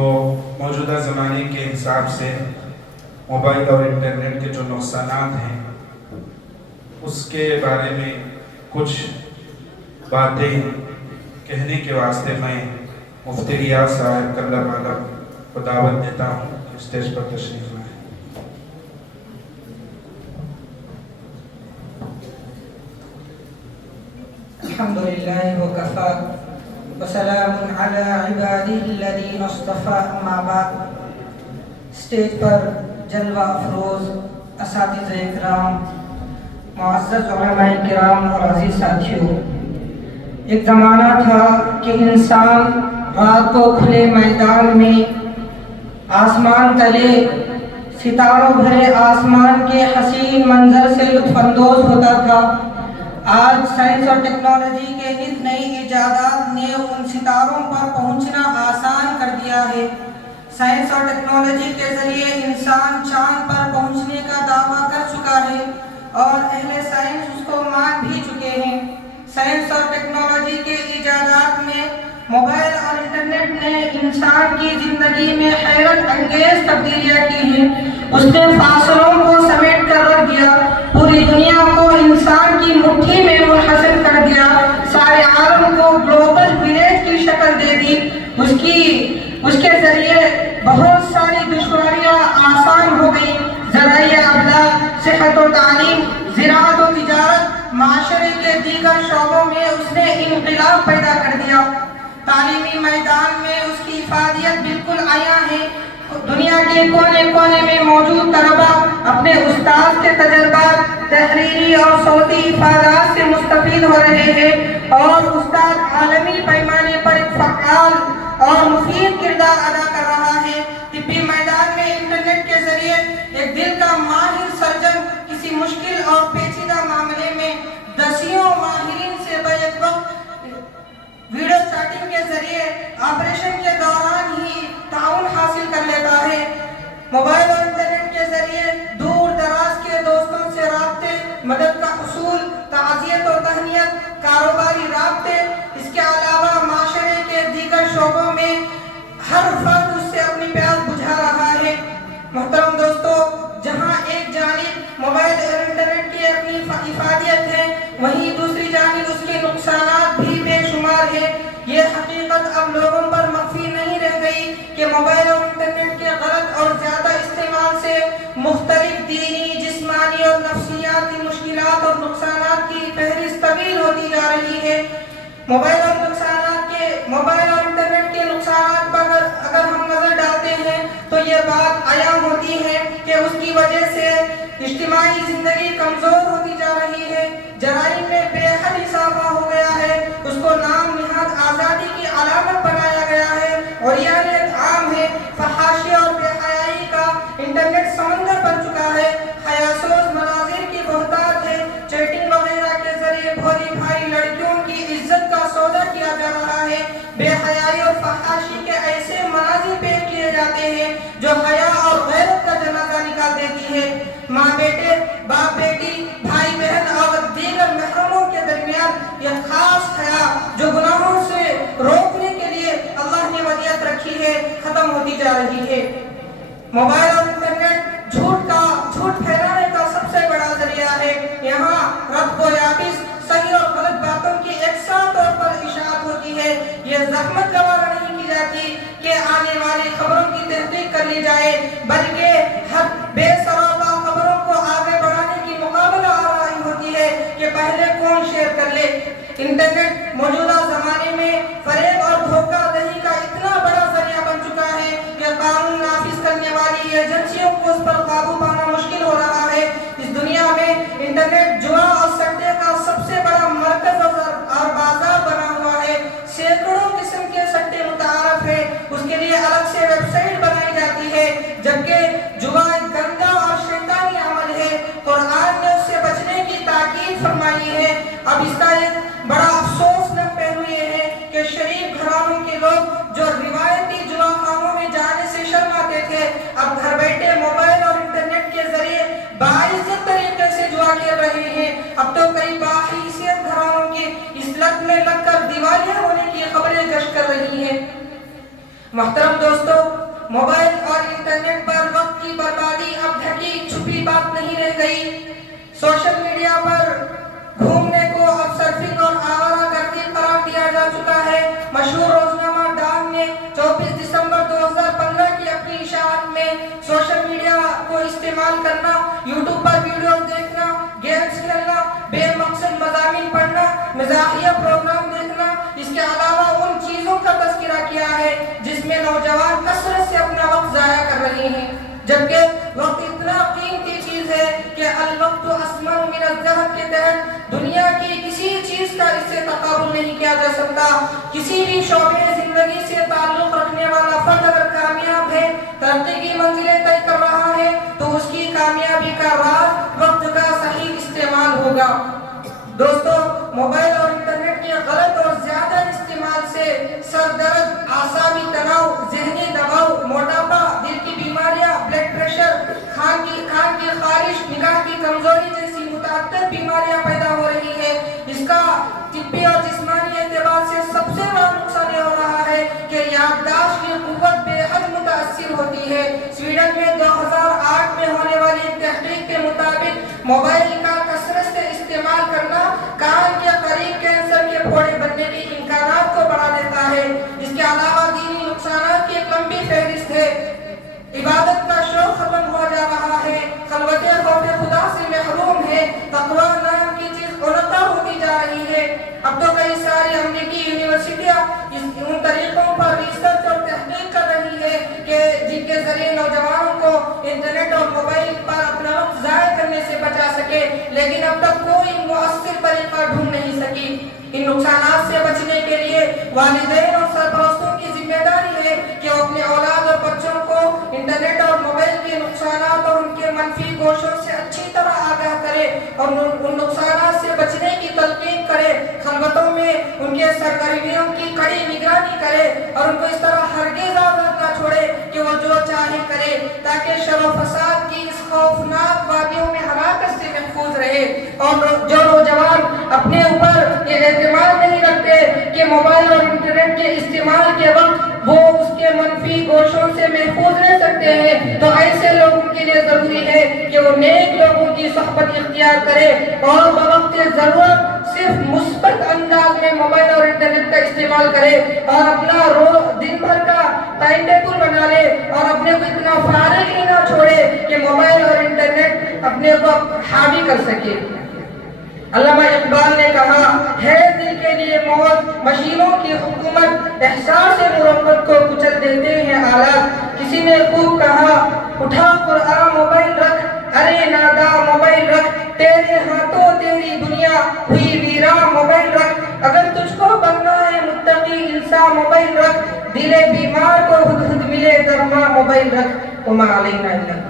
موجودہ زمانے کے حساب سے موبائل اور انٹرنیٹ کے جو نقصانات ہیں اس کے بارے میں کچھ باتیں کہنے کے واسطے میں مفتی ریاض صاحب قدس عالم کو دعوت دیتا ہوں اسٹیج پر تشریف لائیں۔ الحمدللہ وکفا وسلام علی عبادہ الذین اصطفی، اما بعد۔ اسٹیج پر جلوہ افروز اساتذہ اکرام، معزز علماء کرام اور عزیز ساتھیوں، ایک زمانہ تھا کہ انسان رات کو کھلے میدان میں آسمان تلے ستاروں بھرے آسمان کے حسین منظر سے لطف اندوز ہوتا تھا۔ آج سائنس اور ٹیکنالوجی کے نت نئی ایجادات نے ان ستاروں پر پہنچنا آسان کر دیا ہے۔ سائنس اور ٹیکنالوجی کے ذریعے انسان چاند پر پہنچنے کا دعویٰ کر چکا ہے اور اہل سائنس اس کو مان بھی چکے ہیں۔ سائنس اور ٹیکنالوجی کے ایجادات میں موبائل اور انٹرنیٹ نے انسان کی زندگی میں حیرت انگیز تبدیلیاں کی ہیں۔ اس نے فاصلوں کو سمیٹ کر رکھ دیا، پوری دنیا کو انسان کی مٹھی میں منحصر کر دیا، سارے عالم کو گلوبل ولیج کی شکل دے دی۔ اس کے ذریعے بہت ساری دشواریاں آسان ہو گئی۔ ذرائع ابلاغ، صحت و تعلیم، زراعت و تجارت، معاشرے کے دیگر شعبوں میں اس نے انقلاب پیدا کر دیا۔ تعلیمی میدان میں اس کی افادیت بالکل عیاں ہے۔ دنیا کے کونے کونے میں موجود طلباء اپنے استاذ کے تجربات، تحریری اور صوتی افادات سے مستفید ہو رہے ہیں اور استاد عالمی پیمانے پر ایک فعال اور مفید کردار ادا کر رہا ہے۔ طبی میدان میں انٹرنیٹ کے ذریعے ایک دل کا ماہر سرجن کسی مشکل اور پیچیدہ معاملے میں دسیوں ماہرین سے بیک وقت ویڈیو چیٹنگ کے ذریعے آپریشن کے دوران ہی تعاون حاصل کر لیتا ہے۔ موبائل اور انٹرنیٹ کے ذریعے دور دراز کے دوستوں سے رابطے، مدد کا حصول، تعزیت و تہنیت، کاروباری رابطے، اس کے علاوہ معاشرے کے دیگر شعبوں میں ہر فرد اس سے اپنی پیاس بجھا رہا ہے۔ محترم دوستو، جہاں ایک جانب موبائل اور انٹرنیٹ کی اپنی افادیت ہے، وہیں دوسری جانب اس کے نقصانات بھی بے شمار ہے۔ یہ حقیقت اب لوگوں پر مخفی نہیں رہ گئی کہ موبائل اور انٹرنیٹ کے غلط اور زیادہ استعمال سے مختلف دینی، جسمانی اور نفسیاتی مشکلات اور نقصانات کی فہرست طویل ہوتی جا رہی ہے۔ موبائل اور انٹرنیٹ کے نقصانات پر اگر ہم نظر ڈالتے ہیں تو یہ بات عیاں ہوتی ہے کہ اس کی وجہ سے اجتماعی زندگی کمزور ہوتی جا رہی ہے، جرائم میں بے حد اضافہ ہو گیا ہے، اس کو نام نہاد آزادی کی علامت بنایا گیا ہے، عریانیت عام ہے، فحاشی اور بے حیائی کا انٹرنیٹ سمندر بن چکا ہے، حیاسوز مناظر کی بہتات ہے، چیٹنگ وغیرہ کے ذریعے بھولی بھائی لڑکیوں کی عزت کا سودا کیا جا رہا ہے، بے حیائی اور فحاشی کے ایسے مناظر پیش کیے جاتے ہیں جو حیا اور غیرت کا جنازہ نکال دیتی ہے۔ ماں بیٹے، باپ بیٹی، بھائی بہن اور دیگر محرموں کے درمیان یہ خاص حیا جو گناہوں سے روکنے کے لیے اللہ نے ودیعت رکھی ہے، ختم ہوتی جا رہی ہے۔ موبائل اور انٹرنیٹ جھوٹ پھیلانے کا سب سے بڑا ذریعہ ہے۔ یہاں رب و یابس، صحیح اور غلط باتوں کی یکساں طور پر اشاعت ہوتی ہے۔ یہ زحمت گوارا نہیں کی جاتی کہ آنے والی خبروں کی تحقیق کر لی جائے، بلکہ ہر بے سراپا خبروں کو آگے بڑھانے کی مقابلہ آرائی ہوتی ہے کہ پہلے کون شیئر کر لے۔ انٹرنیٹ موجودہ زمانے میں فریب اور دھوکہ دہی کا اتنا بڑا ذریعہ بن چکا ہے کہ قانون نافذ کرنے والی ایجنسیوں کو اس پر قابو پانا مشکل ہو رہا ہے۔ اس دنیا میں انٹرنیٹ جوا اور سٹے کا سب سے بڑا مرکز اور بازار بنا ہوا ہے۔ سینکڑوں قسم کے سٹے متعارف ہیں، اس کے لیے الگ سے ویب سائٹ بنائی جاتی ہے، جبکہ جوا ایک گندا اور شیطانی عمل ہے۔ قرآن نے اس سے بچنے کی تاکید فرمائی ہے۔ اب اس کا ایک بڑا افسوسناک پہلو یہ ہے کہ شریف گھرانوں کے لوگ جو روایتی جوا خانوں میں جانے سے شرماتے تھے، اب گھر بیٹھے موبائل اور انٹرنیٹ کے ذریعے باعزت طریقے سے جوا کھیل رہے ہیں۔ اب تو کئی باحیثیت گھرانوں کی اس لت میں لگ کر دیوالیہ ہونے کی خبریں گشت کر رہی ہیں۔ محترم دوستو، موبائل اور انٹرنیٹ پر وقت کی بربادی اب ڈھکی چھپی بات نہیں رہ گئی. سوشل میڈیا پر گھومنے کو اب سرفنگ اور آوارہ گردی قرار دیا جا چکا ہے. مشہور روزنامہ ڈان نے 24 دسمبر 2015 کی اپنی اشاعت میں سوشل میڈیا کو استعمال کرنا، یوٹیوب پر ویڈیوز دیکھنا، گیمز کھیلنا، بے مقصد مضامین پڑھنا، مزاحیہ پروگرام دیکھنا، اس کے علاوہ ان چیزوں کا تذکرہ کیا ہے جس میں نوجوان کثرت سے اپنا وقت ضائع کر رہے ہیں، جبکہ وقت اتنا قیمتی چیز ہے کہ الوقت اسمن من الذهب کے تحت دنیا کی کسی چیز کا اس سے تقابل نہیں کیا جا سکتا. کسی بھی شعبے زندگی سے تعلق رکھنے والا فرد اگر کامیاب ہے، ترقی کی منزلیں طے کر رہا ہے، تو اس کی کامیابی کا راز وقت کا صحیح استعمال ہوگا. دوستو، موبائل اور انٹرنیٹ کے غلط اور زیادہ استعمال سے سر درد، اعصابی تناؤ، ذہنی دباؤ، موٹاپا، دل کی بیماریاں، بلڈ پریشر، کان کی خارش، نگاہ کی کمزوری جیسی متعدد بیماریاں پیدا ہو رہی ہے. اس کا طبی اور جسمانی اعتبار سے سب سے بڑا نقصان یہ ہو رہا ہے کہ یادداشت کی قوت بے حد متاثر ہوتی ہے. سویڈن میں 2008 میں ہونے والی ایک تحقیق کے مطابق موبائل کا کثرت سے استعمال کرنا کان کے قریب کینسر کے پھوڑے بننے کے امکانات کو بڑھا دیتا ہے. اس کے علاوہ دینی نقصانات کی ایک لمبی فہرست ہے. عبادت کا شوق ختم ہو جا رہا ہے، خلوت خوف خدا سے محروم ہے، تقوی نام کی چیز غلطہ ہوتی جا رہی ہے. اب تو کئی ساری امریکی یونیورسٹیاں ان طریقوں پر ریسرچ اور تحقیق کر رہی ہے کہ جن کے ذریعے نوجوانوں کو انٹرنیٹ اور موبائل پر اپنا وقت ضائع کرنے سے بچا سکے، لیکن اب تک کوئی مؤثر طریقہ ڈھونڈ نہیں سکی. ان نقصانات سے بچنے کے لیے والدین اور سرپرستوں کی ذمہ داری ہے کہ وہ اپنے اولاد اور بچوں کو انٹرنیٹ اور موبائل کے نقصانات اور ان کے منفی گوشوں سے اچھی طرح آگاہ کرے اور ان نقصانات سے بچنے کی تلقین کرے. خلوتوں میں ان کے سرگرمیوں کی کڑی نگرانی کرے اور ان کو اس طرح ہرگز آزاد نہ چھوڑے کہ وہ جو چاہے کرے، تاکہ شر و فساد کی اس خوفناک وادیوں میں ہلاکت سے محفوظ رہے. اور جو نوجوان اپنے اوپر یہ اعتماد نہیں رکھتے کہ موبائل اور انٹرنیٹ کے استعمال کے وقت وہ اس کے منفی گوشوں سے محفوظ رہ سکتے ہیں، تو ایسے لوگوں کے لیے ضروری ہے کہ وہ نیک لوگوں کی صحبت اختیار کرے اور بوقت ضرورت صرف مثبت انداز میں موبائل اور انٹرنیٹ کا استعمال کرے اور اپنا دن بھر کا ٹائم ٹیبل بنا لے اور اپنے کو اتنا فارغ ہی نہ چھوڑے کہ موبائل اور انٹرنیٹ اپنے کو حاوی کر سکے. علامہ اقبال نے کہا ہے دل کے لیے موت، مشینوں کی حکومت احساس مربت کو کچل دیتے ہیں آلات. کسی نے خوب کہا اٹھا قرآن موبائل رکھ، ارے نادا موبائل رکھ، تیرے ہاتھوں تیری دنیا ہوئی ویراں موبائل رکھ. اگر تجھ کو بننا ہے متقی انسان موبائل رکھ، دل بیمار کو ہدہد ملے درما موبائل رکھ. وما علینا الا